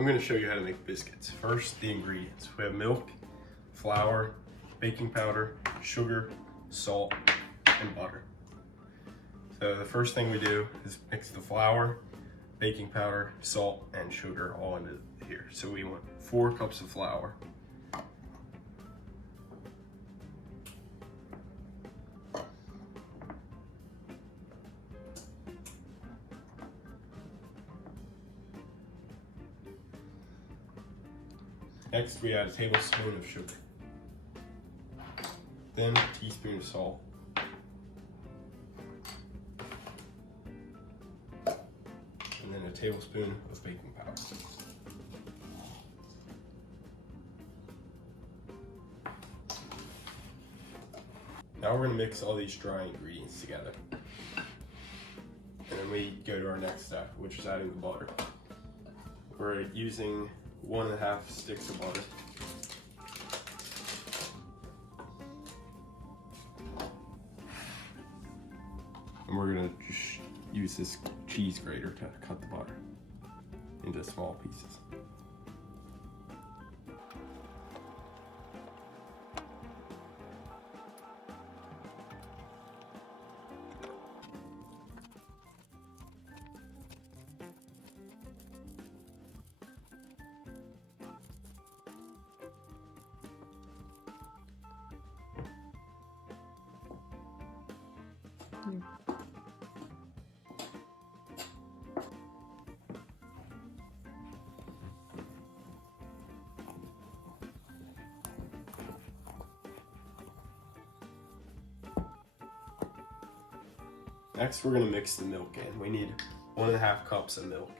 I'm going to show you how to make biscuits. First, the ingredients. We have milk, flour, baking powder, sugar, salt, and butter. So the first thing we do is mix the flour, baking powder, salt, and sugar all into here. So we want 4 cups of flour. Next, we add a tablespoon of sugar, then a teaspoon of salt, and then a tablespoon of baking powder. Now we're going to mix all these dry ingredients together. And then we go to our next step, which is adding the butter. We're using 1.5 sticks of butter. And we're gonna just use this cheese grater to cut the butter into small pieces. Next, we're going to mix the milk in. We need 1.5 cups of milk.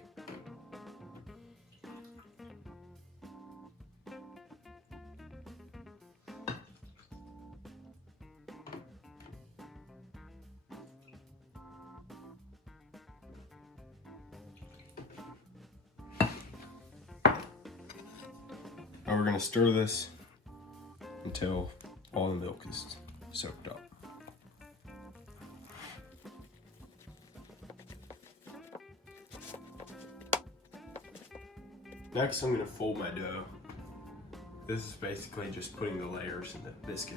Now we're going to stir this until all the milk is soaked up. Next, I'm going to fold my dough. This is basically just putting the layers in the biscuit.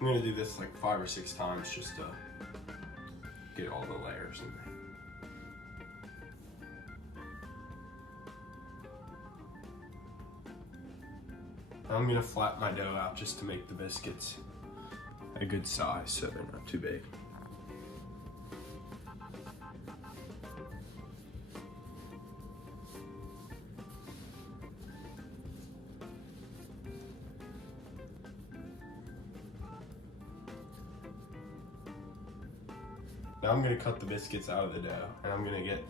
I'm going to do this like 5 or 6 times just to get all the layers in there. I'm going to flatten my dough out just to make the biscuits a good size so they're not too big. Now I'm going to cut the biscuits out of the dough, and I'm going to get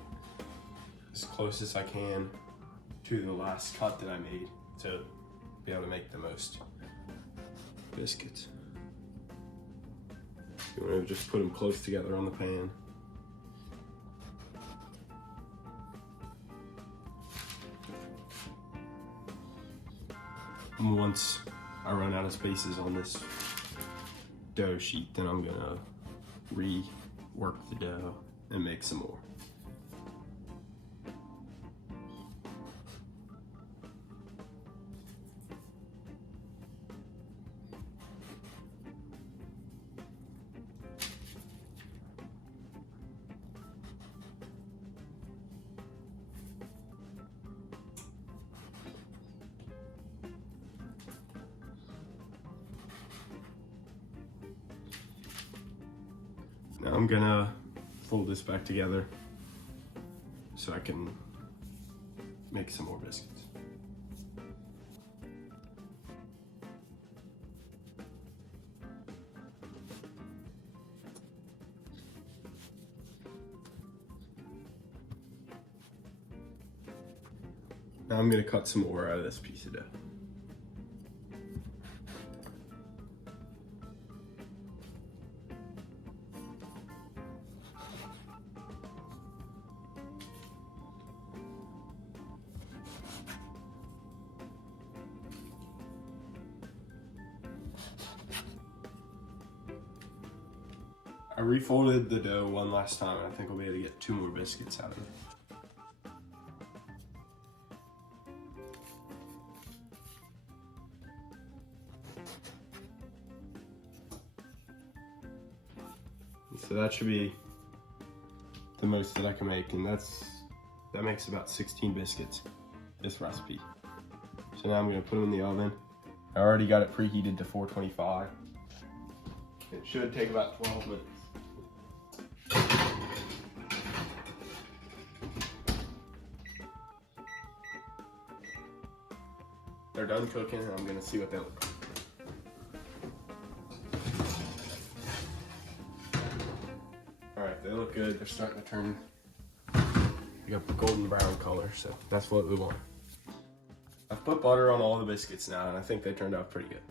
as close as I can to the last cut that I made to be able to make the most biscuits. You want to just put them close together on the pan. And once I run out of spaces on this dough sheet, then I'm gonna rework the dough and make some more. Now I'm gonna fold this back together so I can make some more biscuits. Now I'm gonna cut some more out of this piece of dough. I refolded the dough one last time, and I think we'll be able to get 2 more biscuits out of it. So that should be the most that I can make, and that makes about 16 biscuits, this recipe. So now I'm gonna put them in the oven. I already got it preheated to 425. It should take about 12 minutes. They're done cooking, and I'm gonna see what they look like. Alright, they look good. They're starting to turn like a golden brown color, so that's what we want. I've put butter on all the biscuits now, and I think they turned out pretty good.